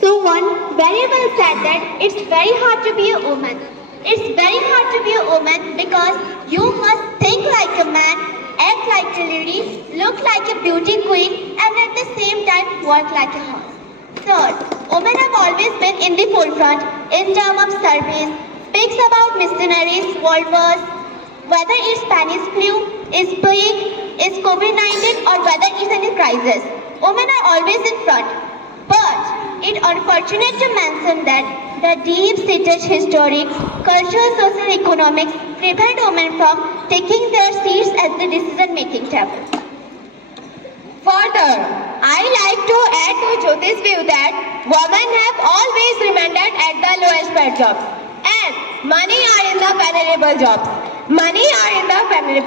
Someone very well said that it's very hard to be a woman. It's very hard to be a woman because you must think like a man, act like a lady, look like a beauty queen, and at the same time work like a horse. Third, women have always been in the forefront in terms of service, speaks about missionaries, world wars, whether it's Spanish flu, is plague, is COVID-19, or whether it's any crisis. Women are always in front. But it's unfortunate to mention that the deep-seated historic, cultural, social, economics prevent women from taking their seats at the decision-making table. Further, I like to add to Jyoti's view that women have always remained at the lowest paid jobs and many are in the venerable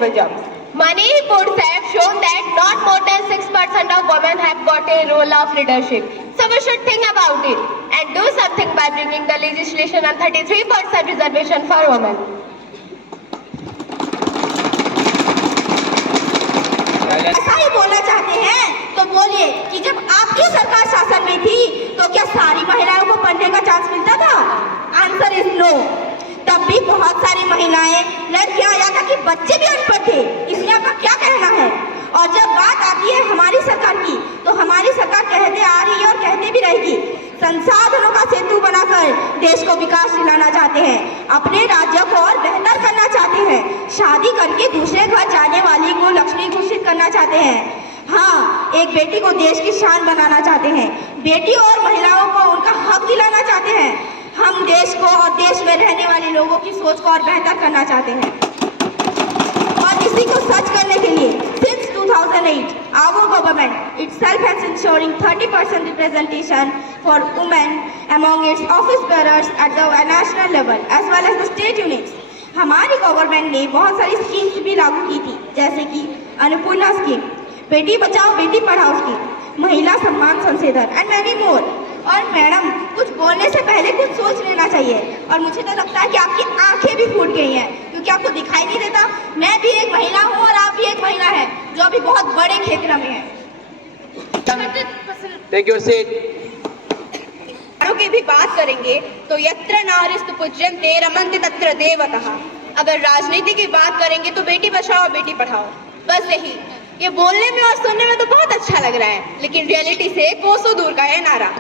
jobs. Many reports have shown that not more than 6% of women have got a role of leadership. So we should think about it and do something by bringing the legislation on 33% reservation for women. ऐसा ही बोलना चाहते हैं तो बोलिए कि जब आपकी सरकार शासन में थी तो क्या सारी महिलाओं को पढ़ने का चांस मिलता था? Answer is no. तब भी बहुत सारी महिलाएं, लड़कियां या तक कि बच्चे भी अनपढ़ थे। इसमें आपका क्या कहना है? और जब बात आती है हमारी सरकार की तो हमारी सरकार कहते आ रही है और कहते भी रहेगी, संसाधनों का सेतु बनाकर देश को विकास दिलाना चाहते हैं, अपने राज्य को और बेहतर करना चाहते हैं, शादी करके दूसरे घर जाने वाली को लक्ष्मी घोषित करना चाहते हैं। हाँ, एक बेटी को देश की शान बनाना चाहते हैं, बेटी और महिलाओं को उनका हक दिलाना चाहते हैं। हम देश को और देश में रहने वाले लोगों की सोच को और बेहतर करना चाहते हैं और इसी को सच करने के लिए since 2008 our government itself has ensuring 30% representation for women among its office bearers at the national level as well as the state units। हमारी गवर्नमेंट ने बहुत सारी स्कीम्स भी लागू की थी, जैसे कि अन्नपूर्णा स्कीम, बेटी बचाओ बेटी पढ़ाओ स्कीम, महिला सम्मान संशोधन एंड मैनी मोर। और मैडम, कुछ बोलने से पहले कुछ सोच लेना चाहिए और मुझे तो लगता है कि आपकी आंखें भी फूट गई हैं क्योंकि आपको दिखाई नहीं देता। मैं भी एक महिला हूँ और आप भी एक महिला है जो अभी बहुत बड़े क्षेत्र में है। Take your seat. की भी बात करेंगे तो यत्र नारीस्तु पूज्यन्ते रमन्ते तत्र देवतः। अगर राजनीति की बात करेंगे तो बेटी बचाओ बेटी पढ़ाओ, बस यही। ये बोलने में और सुनने में तो बहुत अच्छा लग रहा है, लेकिन रियलिटी से कोसों दूर का है नारा।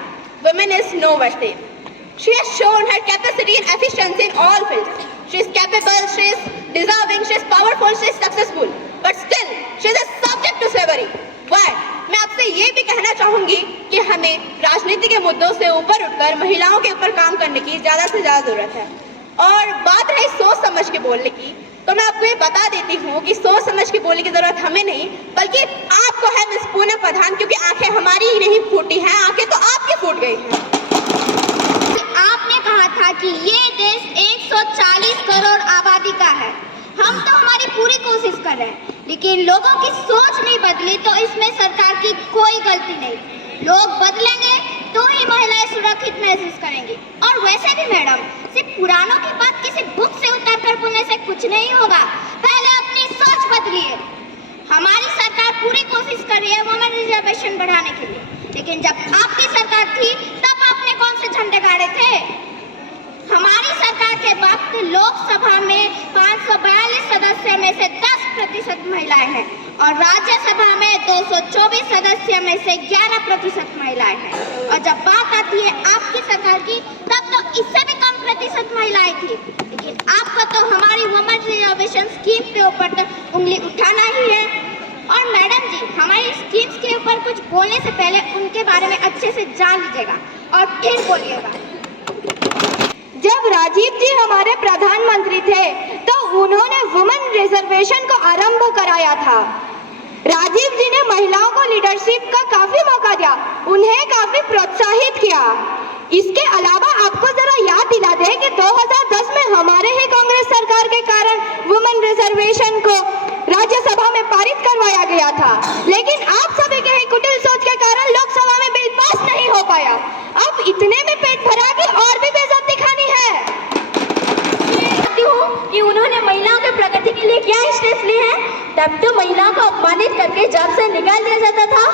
Women is no worse. She has shown her capacity and efficiency in all fields. She is capable, she is deserving, she is powerful, she is successful. But still, she is a subject to slavery. Why? मैं आपसे ये भी कहना चाहूंगी कि हमें राजनीति के मुद्दों से ऊपर उठकर महिलाओं के ऊपर काम करने की ज्यादा से ज्यादा जरूरत है। और बात रही सोच समझ के बोलने की, तो मैं आपको ये बता देती हूँ कि सोच समझ के बोलने की जरूरत हमें नहीं बल्कि आपको है मिस पूनम प्रधान, क्योंकि आंखें हमारी ही नहीं फूटी हैं, आंखें तो आपकी फूट गई हैं। आपने कहा था कि ये देश 140 करोड़ आबादी का है, हम तो हमारी पूरी कोशिश कर रहे हैं, लेकिन लोगों की सोच नहीं बदली तो इसमें सरकार की कोई गलती नहीं। लोग बदलेंगे तो ही महिलाएं सुरक्षित महसूस करेंगी। और वैसे भी मैडम, सिर्फ पुरानों की बात किसी बुक से उतार कर बोलने से कुछ नहीं होगा, पहले अपनी सोच बदलिए। हमारी सरकार पूरी कोशिश कर रही है वुमेन रिजर्वेशन बढ़ाने के लिए, लेकिन जब आपकी सरकार थी तब आपने कौन से झंडे गाड़े थे? हमारी सरकार के वक्त लोकसभा में 542 सदस्य में से 10% महिलाएं हैं और राज्यसभा में 224 सदस्य में से 11% महिलाएं हैं। और जब बात आती है आपकी सरकार की तब तो इससे भी कम प्रतिशत महिलाएं थी, लेकिन आपको तो हमारी वुमेन रिजर्वेशन स्कीम के ऊपर तो उंगली उठाना ही है। और मैडम जी, हमारी स्कीम्स के ऊपर कुछ बोलने से पहले उनके बारे में अच्छे से जान लीजिएगा और फिर बोलिएगा। जब राजीव जी हमारे प्रधानमंत्री थे तो उन्होंने वुमेन रिजर्वेशन को आरंभ कराया था। राजीव जी ने महिलाओं को लीडरशिप का काफी मौका दिया, उन्हें काफी प्रोत्साहित किया। इसके अलावा आपको जरा याद दिला दें कि 2010 में हमारे ही कांग्रेस सरकार के कारण वुमेन रिजर्वेशन को राज्यसभा में पारित करवाया गया था, लेकिन आप सभी के ही कुटिल सोच के कारण लोकसभा में बिल पास नहीं हो पाया। अब इतने में पेट भरा कि और भी बेइज्जती दिखानी है। कि उन्होंने महिलाओं के प्रगति के लिए क्या स्टेप्स लिए हैं। तब तो महिलाओं को अपमानित करके जॉब से निकाल दिया जाता था।